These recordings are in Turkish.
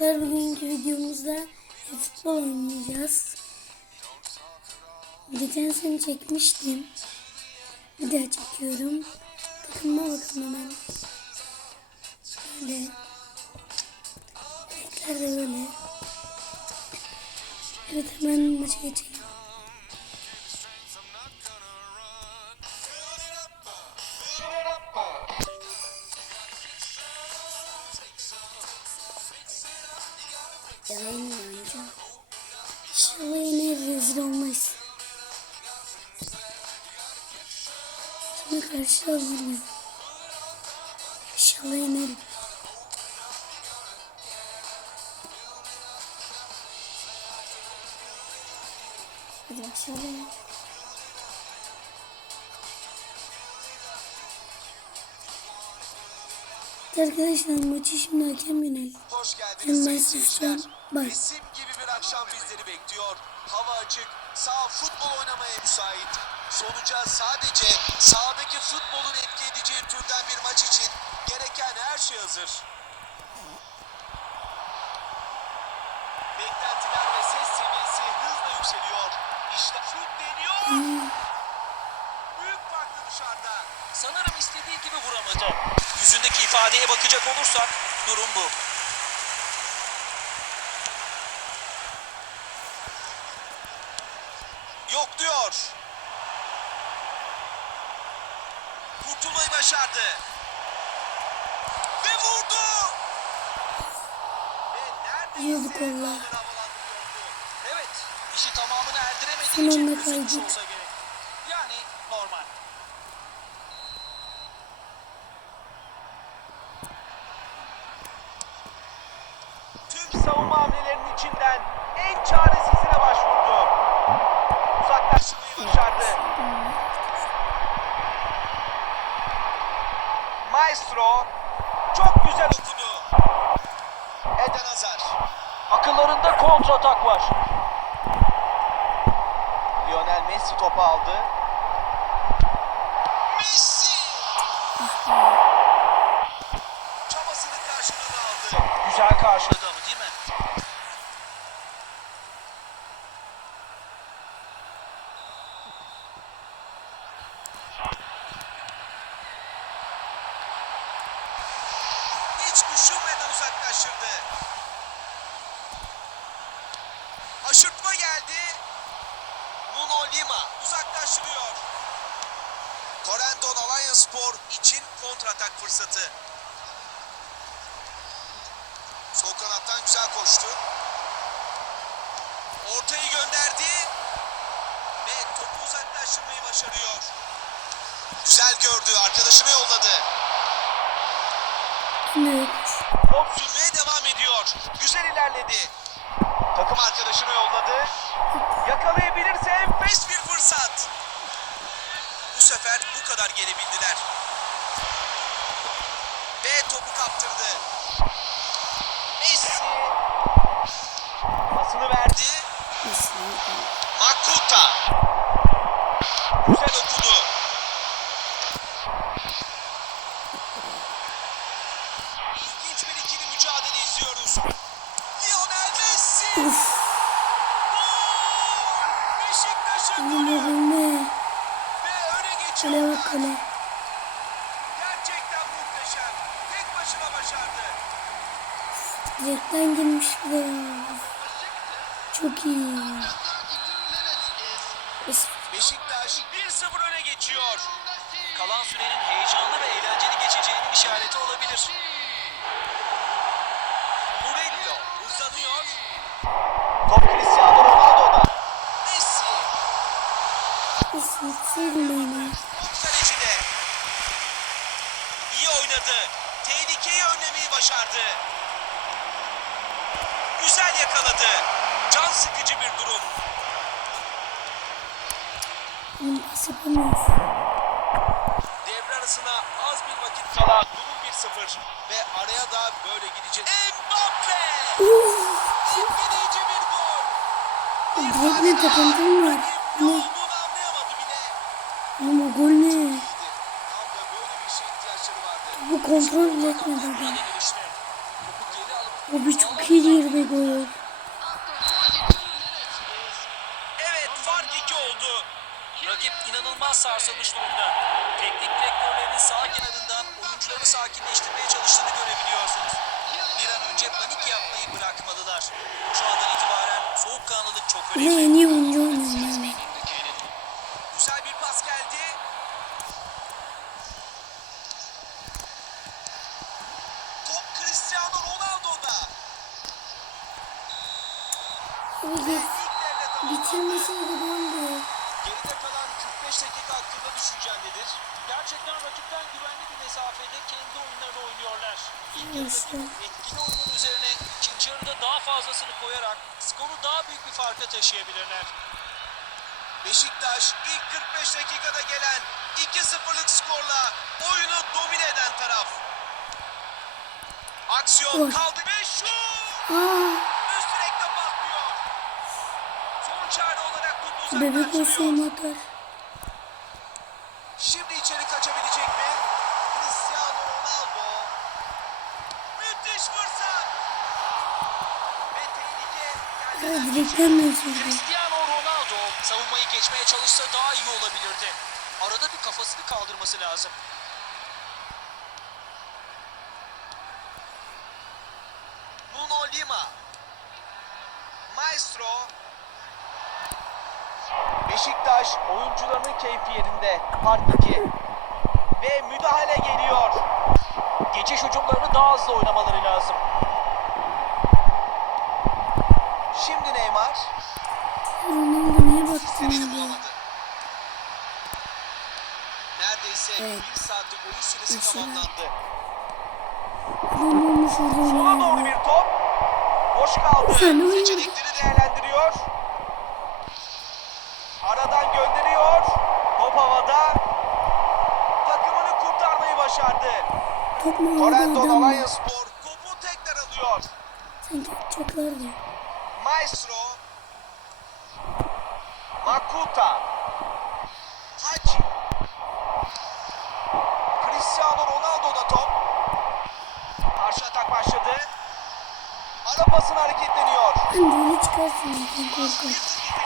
Bugünkü videomuzda futbol oynayacağız. Geçen sene çekmiştim. Bir daha çekiyorum. Takıma bakın hemen. Böyle. Renkler de böyle. Evet hemen maça geçelim. Kime karşı alırım. İnşallah yenerim. Hadi başlayalım. Arkadaşlar maçı şimdi hakem yönelik. Hoş geldiniz Hemen sayın seçeceğim. Akşam bizleri bekliyor. Hava açık, sağ futbol oynamaya müsait. Sonuca sadece sahadaki futbolun etki edeceği türden bir maç için gereken her şey hazır. Beklentiler ve ses seviyesi hızla yükseliyor. İşte şut deniyor. Büyük farklı dışarıda. Sanırım istediği gibi vuramadı. Yüzündeki ifadeye bakacak olursak durum bu. Yok diyor. Kurtulmayı başardı. Ve vurdu. Ve valla. havalandırıyordu. Evet, işi tamamını erdiremediği Son için anda üzülmüş kaydık. Maestro çok güzel okudu. Eden Hazar. Akıllarında kontratak var. Lionel Messi topu aldı. Messi! Çabasının karşılığını aldı. Güzel karşıladı ama değil mi? Hiç düşünmeden uzaklaştırdı. Aşırtma geldi. Nuno Lima uzaklaştırıyor. Corendon Alanya Spor için kontratak fırsatı. Sol kanattan güzel koştu. Ortayı gönderdi. Ve topu uzaklaştırmayı başarıyor. Güzel gördü. Arkadaşına yolladı. Evet. Top sürmeye devam ediyor. Güzel ilerledi. Takım arkadaşına yolladı. Yakalayabilirse enfes bir fırsat. Bu sefer bu kadar gelebildiler. Ve topu kaptırdı. Messi. Pasını verdi. Makuta. Güzel okudu. İlginç bir ikili mücadele izliyoruz. Lionel Messi. Gol! Beşiktaş'ın Yine golü golüne. ve öne Kale geçiyor. bak kale. Gerçekten muhteşem. Tek başına başardı. Direkten girmiş ya. Çok iyi. Beşiktaş 1-0 öne geçiyor. Kalan sürenin heyecanlı ve eğlenceli geçeceğinin işareti olabilir. Murillo uzanıyor. Top Cristiano Ronaldo'da. Messi biz yetseydin beni. top kalecide. İyi oynadı. Tehlikeyi önlemeyi başardı. Güzel yakaladı. Can sıkıcı bir durum. Devre arasına az bir vakit kala durum 1-0 ve araya da böyle gidecek. Mbappe! İlgileyci bir gol. Direkt ne takıntım var. Ne olduğunu anlayamadı bile. O gol ne? Tam da böyle bir şeye ihtiyaçları vardı. Bu kontrol bile etmedi alıp Abi çok iyi girdi gol. Oyuncuları sakinleştirmeye çalıştığını görebiliyorsunuz. Bir an önce panik yapmayı bırakmalılar. Şu andan itibaren soğukkanlılık çok önemli. en iyi oyuncu oynuyor. Güzel bir pas geldi. Top Cristiano Ronaldo'da. Bitirmeseydi goldü. Geride kalan 45 dakika hakkında düşüncen nedir? Gerçekten rakipten güvenli bir mesafede kendi oyunlarını oynuyorlar. İlk yarıdaki etkili oyunun üzerine ikinci yarıda daha fazlasını koyarak skoru daha büyük bir farka taşıyabilirler. Beşiktaş ilk 45 dakikada gelen 2-0'lık skorla oyunu domine eden taraf. Aksiyon Gol. kaldı ve şut! Üst direkte patlıyor. Son çare olarak topu bebek uzaklaştırıyor. basıyor motor. Şimdi içeri kaçabilecek mi? Cristiano Ronaldo. Müthiş fırsat. Ve tehlike? Cristiano Ronaldo savunmayı geçmeye çalışsa daha iyi olabilirdi. Arada bir kafasını kaldırması lazım. Nuno Lima. Maestro. Beşiktaş oyuncularının keyfi yerinde. Park 2. Ve müdahale geliyor. Geçiş hücumlarını daha hızlı oynamaları lazım. Şimdi Neymar. Ronaldo niye baktın. Neredeyse Evet. bir saatlik oyun süresi Mesela. tamamlandı. Olmuş orada Sola doğru bir top. Boş kaldı. Seçenekleri Alanya Spor topu tekrar alıyor. Sanki atacaklardı. Maestro. Makuta. Hacı. Cristiano Ronaldo'da top. Karşı atak başladı. Ara pasını hareketleniyor. Ben de öyle çıkarsın. Sıkıntı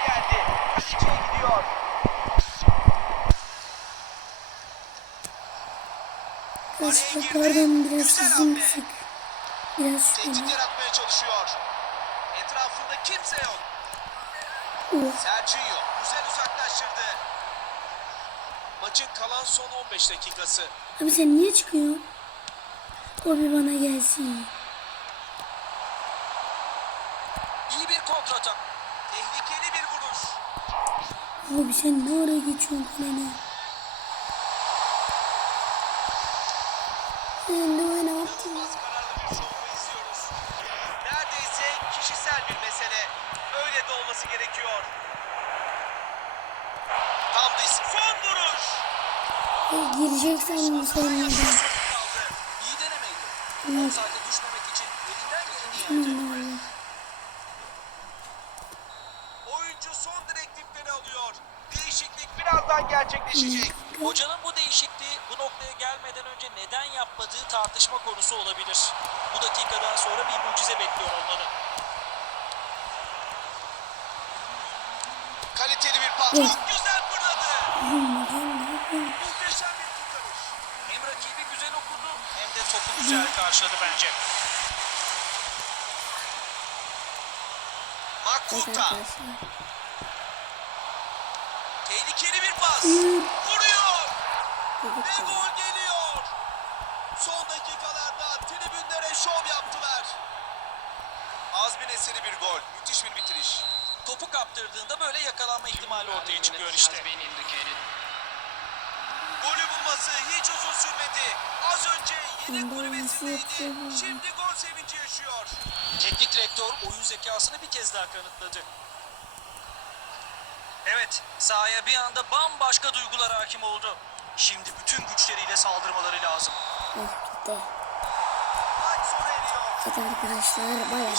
geldi. Kaleciye gidiyor. Kaşlıklardan biraz sizin kısık. Biraz şöyle. yaratmaya çalışıyor. Etrafında kimse yok. Oh. Sergio güzel uzaklaştırdı. Maçın kalan son 15 dakikası. Abi sen niye çıkıyorsun? O bir bana gelsin. İyi bir kontratak. Tehlikeli bir vuruş. Abi sen ne oraya geçiyorsun kalene? Sen de oyna yaptın. İnanılmaz kararlı bir savunma izliyoruz. Neredeyse kişisel bir mesele. Öyle de olması gerekiyor. Tam bir son vuruş. E, girecek sandım. Kaldı. İyi denemeydi. Evet. Offside'e düşmemek için elinden geleni yaptı. Oyuncu son direktifleri alıyor. Değişiklik birazdan gerçekleşecek. Hocanın bu değişikliği bu noktaya gelmeden önce neden yapmadığı tartışma konusu olabilir. Bu dakikadan sonra bir mucize bekliyor olmalı. Kaliteli bir pas. Evet. Çok güzel fırladı. Muhteşem bir kurtarış. Hem rakibi güzel okudu hem de topu güzel karşıladı bence. Makuta. Tehlikeli bir pas. Vuruyor. Ve gol geliyor. Son dakikalarda tribünlere şov yaptılar. Azmin eseri bir gol. Müthiş bir bitiriş. Topu kaptırdığında böyle yakalanma ihtimali ortaya çıkıyor işte. Golü bulması hiç uzun sürmedi. Az önce yedek kulübesindeydi. Şimdi gol sevinci yaşıyor. Teknik direktör oyun zekasını bir kez daha kanıtladı. Evet, sahaya bir anda bambaşka duygular hakim oldu. Şimdi bütün güçleriyle saldırmaları lazım. Oh gitti. Evet arkadaşlar bayağı